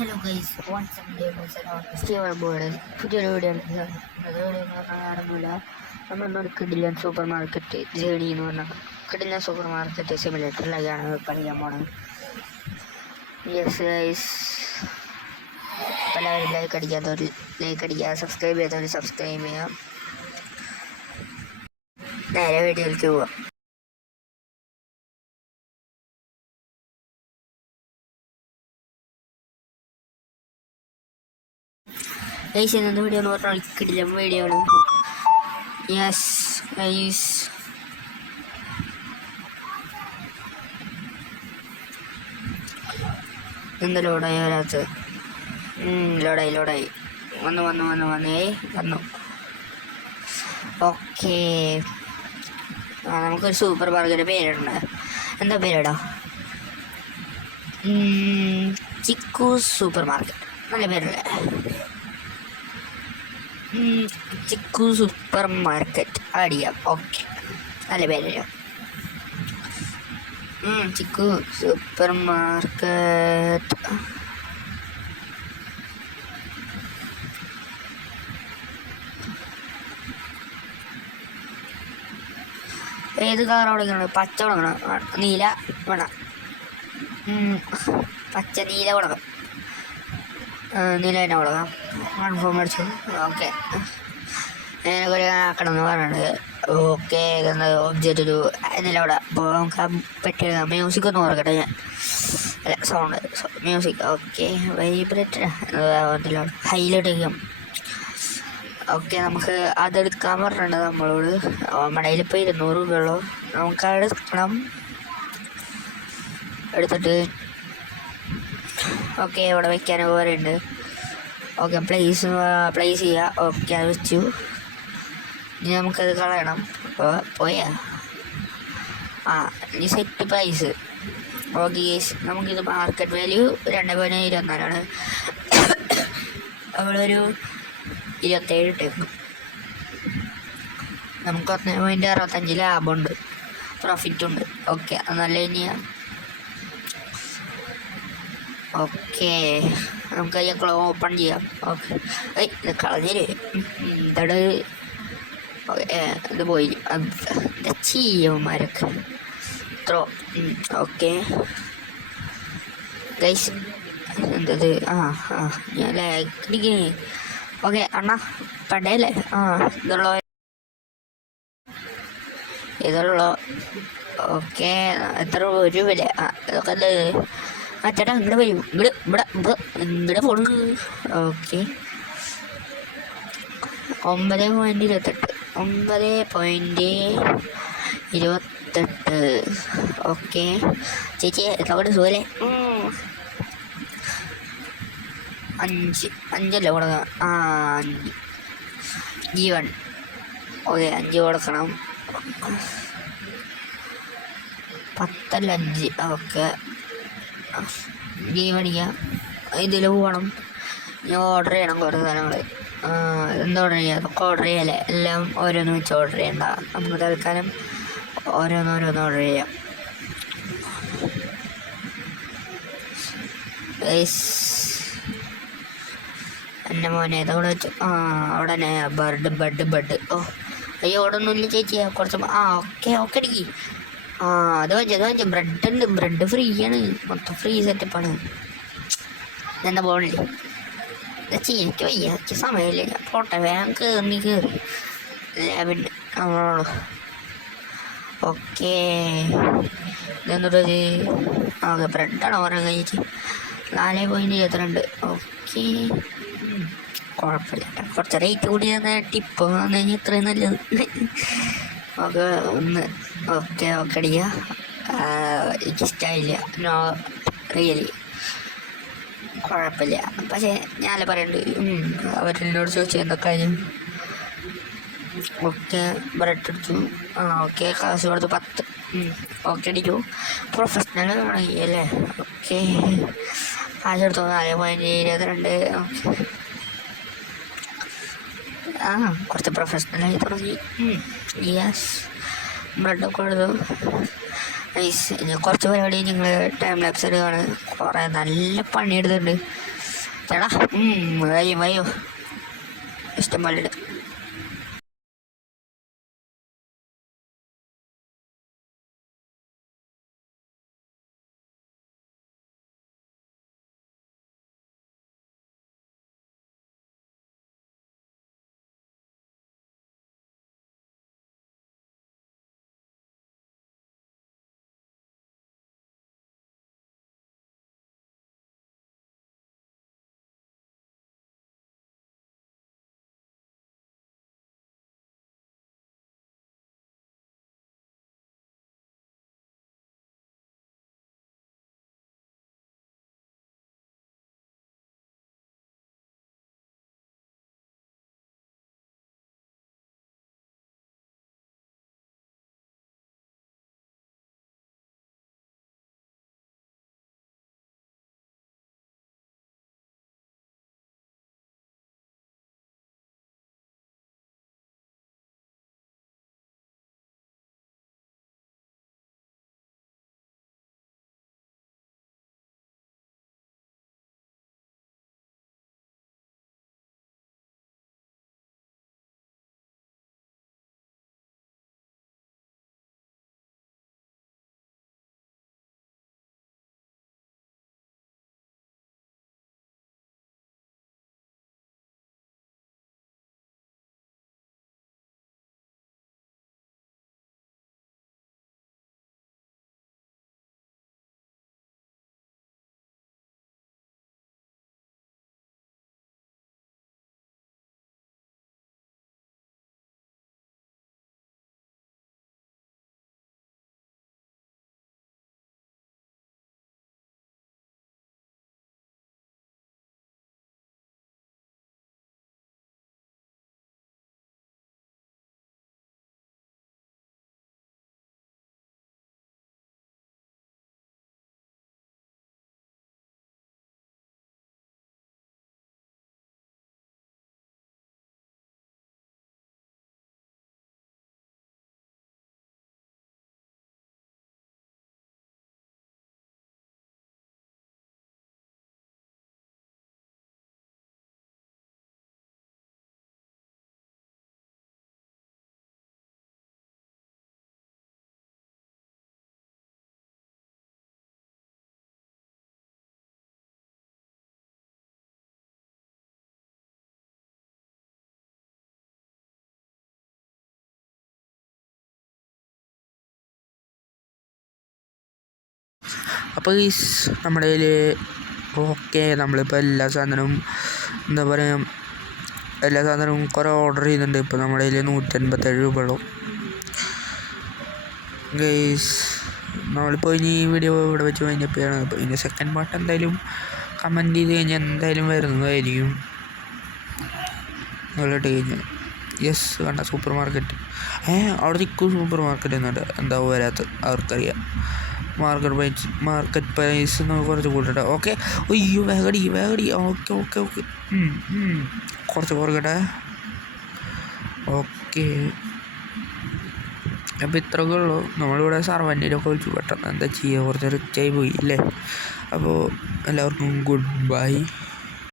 Hello guys, സ്റ്റീവർ board പുതിയൊരു video കാണുന്നില്ല. നമ്മളൊരു കിടിലൻ സൂപ്പർ മാർക്കറ്റ് ജേണി എന്ന് പറഞ്ഞാൽ കിടിലൻ സൂപ്പർ മാർക്കറ്റ് സിമുലേറ്ററിലേക്കാണ് പഠിക്കാൻ പോണത്. യെസ് ഗൈസ്, എല്ലാവരും ലൈക്ക് അടിക്കുക, സബ്സ്ക്രൈബ് ചെയ്യാത്തവർ സബ്സ്ക്രൈബ് ചെയ്യുക. നേരെ വീഡിയോയിലേക്ക് പോവാം. ഗൈസ്, ഇന്നത്തെ വീഡിയോ എന്ന് പറഞ്ഞാൽ കിടിലൻ വീഡിയോ ആണ്. യെസ് ഗൈസ്, എന്ത് ലോഡായി വരാത്തത്? ലോഡായി വന്നു. ഓക്കെ, നമുക്കൊരു സൂപ്പർ മാർക്കറ്റ് പേരിടണ്ട. എന്താ പേരിടാ? ചിക്കു സൂപ്പർ മാർക്കറ്റ്, നല്ല പേരല്ലേ? ചിക്കു സൂപ്പർ മാർക്കറ്റ് അടിയാം. ഓക്കെ, നല്ല പേരറിയാം. Chikku super market. ഏത് കളർ കൊടുക്കണം? പച്ച കൊടുക്കണം, നീല വേണം. പച്ച നീല കൊടുക്കാം. നീല തന്നെ കൊടുക്കാം. കൺഫേം അടിച്ചു. ഓക്കെ, ഞാൻ കുറേ ആക്കണം എന്ന് പറഞ്ഞിട്ടുണ്ട്. ഓക്കെ, ഒബ്ജക്റ്റ് ഒരു എന്നില്ല അവിടെ. അപ്പോൾ നമുക്ക് ആ പറ്റിയ മ്യൂസിക് ഒന്ന് ഓർക്കട്ടെ ഞാൻ. അല്ല, sound music. Okay, vibrator highlight ചെയ്യാം. ഓക്കെ, നമുക്ക് അതെടുക്കാൻ പറഞ്ഞിട്ടുണ്ട് നമ്മളോട്. നമ്മുടെ കയ്യിലിപ്പോൾ 200 രൂപയുള്ളൂ. നമുക്ക് അവിടെ എടുക്കണം. എടുത്തിട്ട് ഓക്കെ, ഇവിടെ വയ്ക്കാൻ പോരുണ്ട്. ഓക്കെ, പ്ലേസ് ചെയ്യുക. ഓക്കെ, അത് വെച്ചു. ഇനി നമുക്കത് കളയണം. അപ്പോൾ പോയാ ഇനി സെറ്റ് പ്രൈസ്. ഓക്കെ ഗേസ്, നമുക്കിത് മാർക്കറ്റ് വാല്യൂ 2.24 നമ്മളൊരു 27 ഇട്ടേക്കും. നമുക്ക് 1.65 ലാഭമുണ്ട്, പ്രോഫിറ്റുണ്ട്. ഓക്കെ, നല്ല തന്നെയാണ്. ഓക്കെ, നമുക്ക് അതിൽ ഓപ്പൺ ചെയ്യാം. ഓക്കെ, ഇത് കളഞ്ഞില്ലേ? എന്താണ് ഇത് പോയി ചെയ്യന്മാരൊക്കെ ത്രോ. ഓക്കെ ഗൈസ്, എന്തത്? ഞാൻ ലൈക്ക്. ഓക്കെ അണ്ണാ, പണ്ടല്ലേ ഇതുള്ള. ഓക്കെ, എത്ര രൂപയില്ലേ? ഇതൊക്കെ ചേട്ടാ ഇങ്ങോട്ട് വരും. ഇങ്ങോട്ട് പോണു. ഓക്കെ, 9.28. ഓക്കെ ചേച്ചി, അവിടെ സുഖല്ലേ? 5 കൊടുക്കാം. 5 G1. ഓക്കെ, 5 കൊടുക്കണം. 10 ഓക്കെ, G1 ചെയ്യാം. ഇതിൽ പോകണം. ഞാൻ ഓർഡർ ചെയ്യണം കുറേ സാധനങ്ങൾ. എന്താ ഓർഡർ ചെയ്യാം? നമുക്ക് ഓർഡർ ചെയ്യാല്ലേ? എല്ലാം ഓരോന്ന് വെച്ച് ഓർഡർ ചെയ്യണ്ട. നമുക്ക് തൽക്കാലം ഓരോന്ന് ഓർഡർ ചെയ്യാം. എൻ്റെ മോനെ ഇതവിടെ വെച്ചു. അവിടെ തന്നെ ബഡ്. അയ്യോ, അവിടെ ഒന്നുമില്ല ചേച്ചി. കുറച്ച് ഓക്കെ അടിക്കി. അത് വെച്ച് ബ്രെഡ് ഫ്രീ ആണ്. മൊത്തം ഫ്രീ സെറ്റപ്പാണ്. എന്താ പോണില്ലേ? എനിക്ക് വയ്യ, എനിക്ക് സമയമില്ല. ഞാൻ പോട്ടെ, വേഗം കയറി പിന്നെ നമ്മളോട്. ഓക്കെ, ഇതെന്നിട്ടത് ബ്രെഡാണ് ഓരോ കഴിച്ച് 4.22. ഓക്കെ, കുഴപ്പമില്ല. കുറച്ച് റേറ്റ് കൂടി ടിപ്പ് വന്നു കഴിഞ്ഞാൽ ഇത്രയും നല്ലത്. ഓക്കെ ഓക്കെ അടിക്കുക. എനിക്കിഷ്ടമായില്ല. നോ റിയലി കുഴപ്പമില്ല. പക്ഷേ ഞാനല്ലേ പറയുന്നുണ്ട്, അവരെന്നോട് ചോദിച്ചു എന്തൊക്കെ കാര്യം. ഓക്കെ, ബ്രെഡ് അടിച്ചു. ഓക്കെ, കാശ് കൊടുത്ത് 10. ഓക്കെ അടിച്ചു. പ്രൊഫഷണൽ ആണെങ്കിൽ അല്ലേ? ഓക്കെ, കാശ് എടുത്തു 4.22. കുറച്ച് പ്രൊഫഷണലായി തുടങ്ങി. യെസ്, ബ്രെഡൊക്കെ എടുത്തു. നൈസ്. കുറച്ച് പരിപാടി നിങ്ങൾ ടൈം ലാപ്സ് എടുക്കുകയാണ്. കുറേ നല്ല പണിയെടുത്തിട്ടുണ്ട്. ചേട്ടാ വയ്യോ വയ്യോ ഇഷ്ടം പോലെ എടുക്കും. അപ്പോൾ ഈ നമ്മുടെ കയ്യിൽ ഓക്കെ നമ്മളിപ്പോൾ എല്ലാ സാധനവും എന്താ പറയുക എല്ലാ സാധനവും കുറേ ഓർഡർ ചെയ്യുന്നുണ്ട്. ഇപ്പോൾ നമ്മുടെ കയ്യിൽ 187 രൂപയുള്ളൂ ഗൈസ്. നമ്മളിപ്പോൾ ഇനി ഈ വീഡിയോ ഇവിടെ വെച്ച് കഴിഞ്ഞപ്പോഴാണ്. അപ്പോൾ ഇനി സെക്കൻഡ് പാർട്ട് എന്തായാലും കമൻറ്റ് ചെയ്ത് കഴിഞ്ഞാൽ എന്തായാലും വരുന്നതായിരിക്കും. നിങ്ങളിട്ട് കഴിഞ്ഞാൽ യെസ് കണ്ട സൂപ്പർ മാർക്കറ്റ് അവിടെ നിൽക്കും സൂപ്പർ മാർക്കറ്റ് എന്നുണ്ട്. എന്താ വരാത്തത് അവർക്കറിയാം. മാർക്കറ്റ് പ്രൈസ് എന്നൊക്കെ കുറച്ച് കൂട്ടട്ടെ. ഓക്കെ അയ്യോ വേഗടി ഓക്കെ ഓക്കെ ഓക്കെ കുറച്ച് കുറക്കട്ടെ. ഓക്കെ അപ്പോൾ ഇത്രയൊക്കെ ഉള്ളൂ. നമ്മളിവിടെ സർവൻ്റിനൊക്കെ വിളിച്ചു പെട്ടെന്ന് എന്താ ചെയ്യുക, കുറച്ച് റിച്ചായി പോയി അല്ലേ. അപ്പോൾ എല്ലാവർക്കും ഗുഡ് ബൈ.